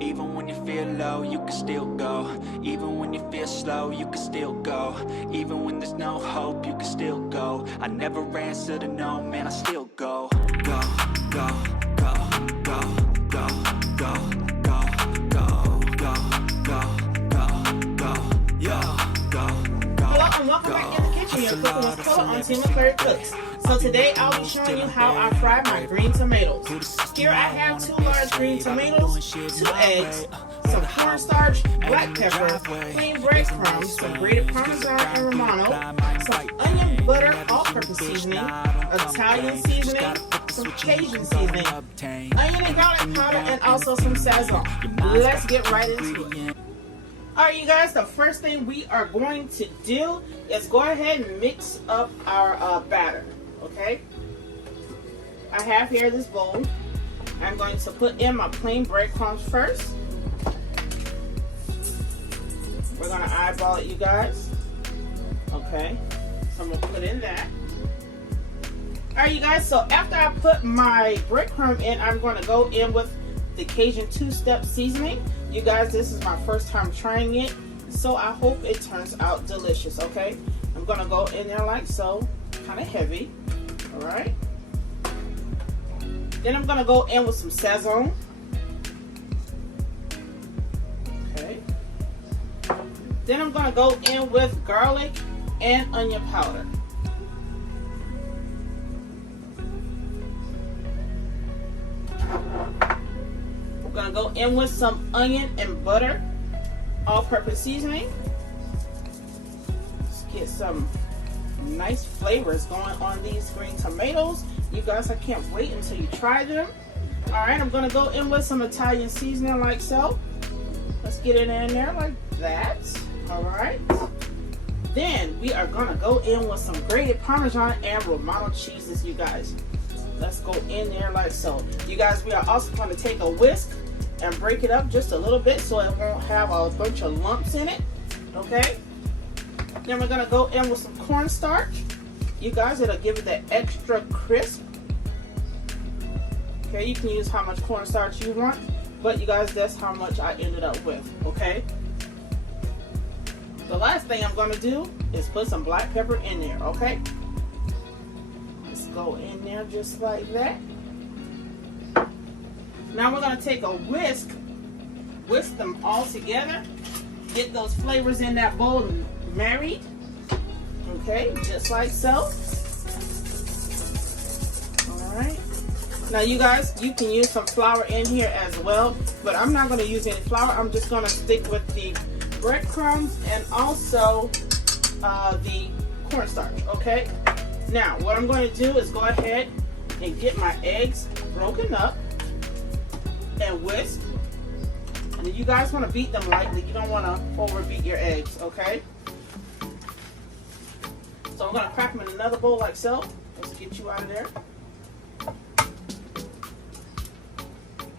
Even when you feel low, you can still go. Even when you feel slow, you can still go. Even when there's no hope, you can still go. I never answer to no, man, I still go. Go, go, go, go, go, go, go, go, go, go, go, go, go, go. Hello and welcome back in the kitchen. You're cooking with Color on Team of Fairy Cooks. So today I'll be showing you how I fry my green tomatoes. Here I have 2 large green tomatoes, 2 eggs, some cornstarch, black pepper, plain breadcrumbs, some grated Parmesan and Romano, some onion, butter, all-purpose seasoning, Italian seasoning, some Cajun seasoning, onion and garlic powder, and also some sazon. Let's get right into it. Alright, you guys, the first thing we are going to do is go ahead and mix up our batter, okay? I have here this bowl. I'm going to put in my plain breadcrumbs first. We're going to eyeball it, you guys. Okay, so I'm going to put in that. Alright, you guys, so after I put my breadcrumb in, I'm going to go in with the Cajun 2-step seasoning. You guys, this is my first time trying it, so I hope it turns out delicious, okay? I'm going to go in there like so, kind of heavy, all right? Then I'm going to go in with some sazon. Okay. Then I'm going to go in with garlic and onion powder. Gonna go in with some onion and butter, all-purpose seasoning. Let's get some nice flavors going on these green tomatoes. You guys, I can't wait until you try them. All right, I'm gonna go in with some Italian seasoning like so. Let's get it in there like that. All right. Then we are gonna go in with some grated Parmesan and Romano cheeses, you guys. Let's go in there like so. You guys, we are also going to take a whisk and break it up just a little bit so it won't have a bunch of lumps in it, okay? Then we're going to go in with some cornstarch. You guys, it'll give it that extra crisp. Okay, you can use how much cornstarch you want, but you guys, that's how much I ended up with, okay? The last thing I'm going to do is put some black pepper in there, okay? Go in there just like that. Now we're going to take a whisk them all together, get those flavors in that bowl married, okay, just like so. All right. Now you guys, you can use some flour in here as well, but I'm not going to use any flour. I'm just going to stick with the breadcrumbs and also the cornstarch, okay? Now, what I'm going to do is go ahead and get my eggs broken up and whisk. And you guys want to beat them lightly. You don't want to overbeat your eggs, okay? So I'm going to crack them in another bowl like so. Let's get you out of there.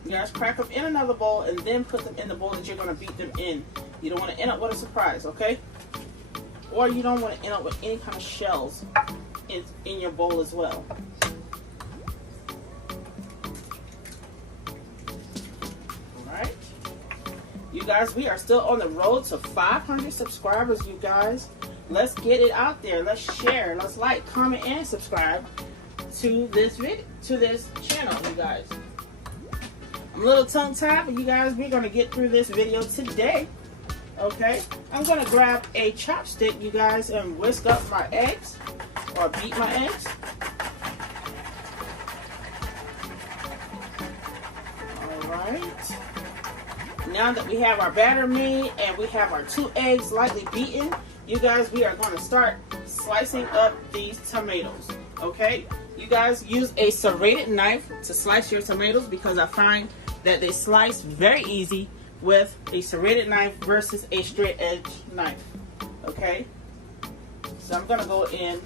You guys crack them in another bowl and then put them in the bowl that you're going to beat them in. You don't want to end up with a surprise, okay? Or you don't want to end up with any kind of shells in your bowl as well. Alright. You guys, we are still on the road to 500 subscribers, you guys. Let's get it out there. Let's share. Let's like, comment, and subscribe to this video, to this channel, you guys. I'm a little tongue-tied, but you guys, we're going to get through this video today. Okay? I'm going to grab a chopstick, you guys, and whisk up my eggs. Or beat my eggs. Alright. Now that we have our batter made and we have our 2 eggs lightly beaten, you guys, we are going to start slicing up these tomatoes. Okay? You guys, use a serrated knife to slice your tomatoes because I find that they slice very easy with a serrated knife versus a straight edge knife. Okay? So I'm going to go in.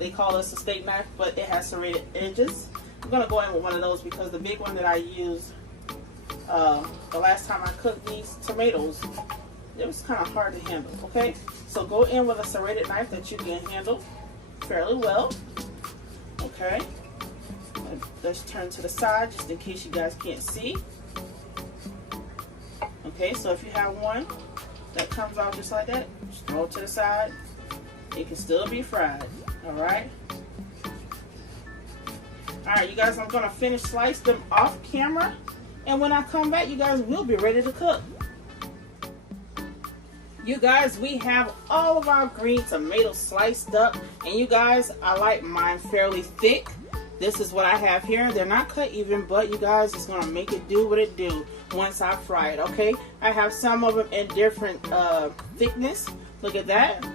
They call this a steak knife, but it has serrated edges. I'm going to go in with one of those because the big one that I used the last time I cooked these tomatoes, it was kind of hard to handle, okay? So go in with a serrated knife that you can handle fairly well, okay? Let's turn to the side just in case you guys can't see. Okay, so if you have one that comes out just like that, just throw it to the side. It can still be fried. Alright? Alright, you guys, I'm going to finish slice them off camera. And when I come back, you guys will be ready to cook. You guys, we have all of our green tomatoes sliced up. And you guys, I like mine fairly thick. This is what I have here. They're not cut even, but you guys, it's going to make it do what it do once I fry it, okay? I have some of them in different thickness. Look at that.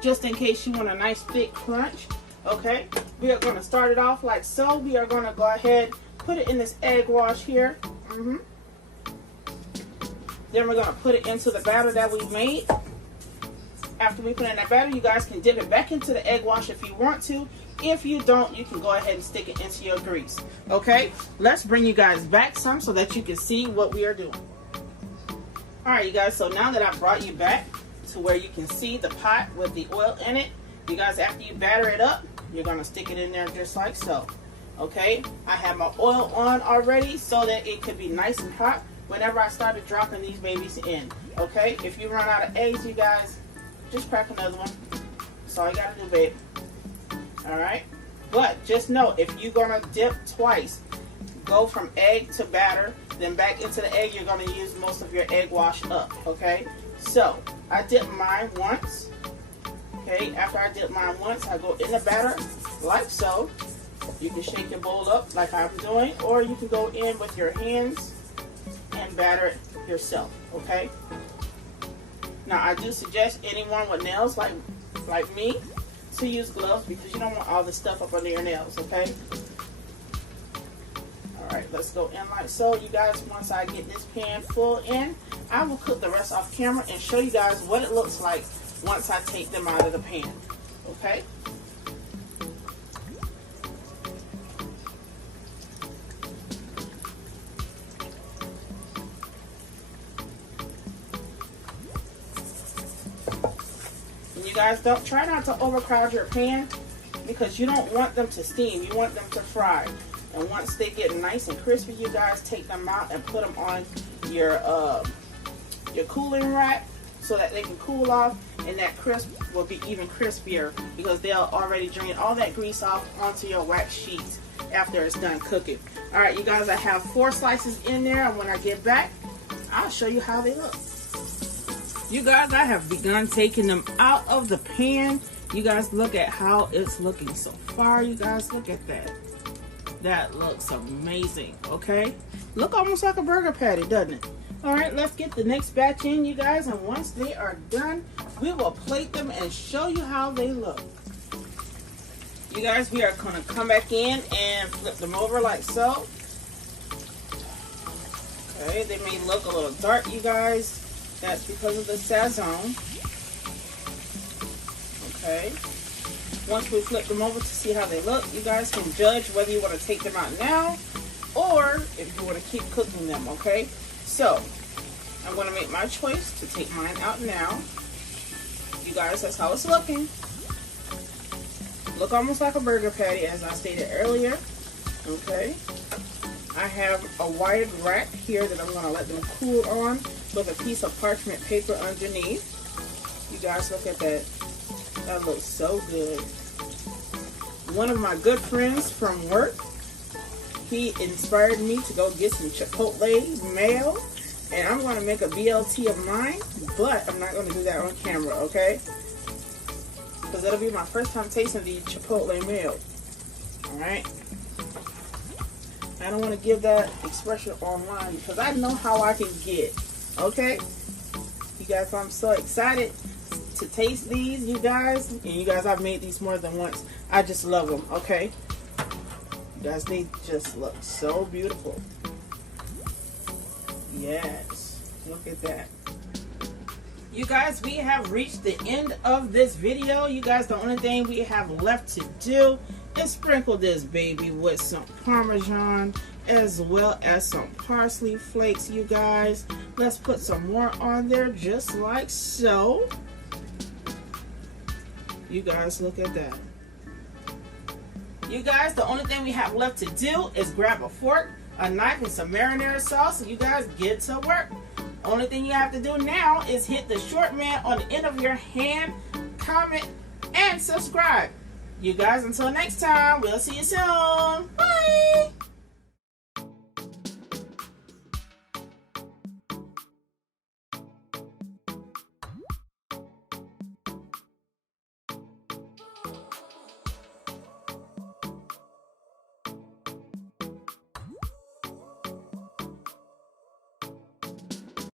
Just in case you want a nice thick crunch, okay? We are going to start it off like so. We are going to go ahead, put it in this egg wash here. Then we're going to put it into the batter that we made. After we put it in that batter, you guys can dip it back into the egg wash if you want to. If you don't, you can go ahead and stick it into your grease. Okay, let's bring you guys back some so that you can see what we are doing. Alright, you guys, so now that I brought you back to where you can see the pot with the oil in it, you guys, after you batter it up, you're going to stick it in there just like so. Okay, I have my oil on already so that it could be nice and hot whenever I started dropping these babies in. Okay, if you run out of eggs, you guys, just crack another one. That's all you got to do, babe. Alright, but just know, if you're going to dip twice, go from egg to batter, then back into the egg, you're going to use most of your egg wash up, okay? So, I dip mine once, okay? After I dip mine once, I go in the batter, like so. You can shake your bowl up like I'm doing, or you can go in with your hands and batter it yourself, okay? Now, I do suggest anyone with nails like me to use gloves because you don't want all the stuff up under your nails, okay? Alright, let's go in like so. You guys, once I get this pan full in, I will cook the rest off camera and show you guys what it looks like once I take them out of the pan, okay? You guys, don't try not to overcrowd your pan because you don't want them to steam. You want them to fry. And once they get nice and crispy, you guys take them out and put them on your cooling rack so that they can cool off, and that crisp will be even crispier because they'll already drain all that grease off onto your wax sheet after it's done cooking. Alright, you guys, I have 4 slices in there, and when I get back, I'll show you how they look. You guys, I have begun taking them out of the pan. You guys, look at how it's looking so far. You guys, look at that. That looks amazing, okay? Look almost like a burger patty, doesn't it? All right, let's get the next batch in, you guys. And once they are done, we will plate them and show you how they look. You guys, we are going to come back in and flip them over like so. Okay, they may look a little dark, you guys. That's because of the sazon. Okay. Once we flip them over to see how they look, you guys can judge whether you want to take them out now or if you want to keep cooking them, okay? So, I'm going to make my choice to take mine out now. You guys, that's how it's looking. Look almost like a burger patty, as I stated earlier. Okay. I have a wired rack here that I'm going to let them cool on with a piece of parchment paper underneath. You guys, look at that. That looks so good. One of my good friends from work, he inspired me to go get some Chipotle mayo, and I'm going to make a BLT of mine, but I'm not going to do that on camera, okay? Because that'll be my first time tasting the Chipotle mayo. Alright? I don't want to give that expression online because I know how I can get. Okay? You guys, I'm so excited to taste these, you guys. And you guys, I've made these more than once. I just love them, okay? You guys, they just look so beautiful. Yes. Look at that. You guys, we have reached the end of this video. You guys, the only thing we have left to do is sprinkle this baby with some Parmesan as well as some parsley flakes, you guys. Let's put some more on there just like so. You guys, look at that. You guys, the only thing we have left to do is grab a fork, a knife, and some marinara sauce, and you guys get to work. Only thing you have to do now is hit the short man on the end of your hand, comment, and subscribe. You guys, until next time, we'll see you soon. Bye!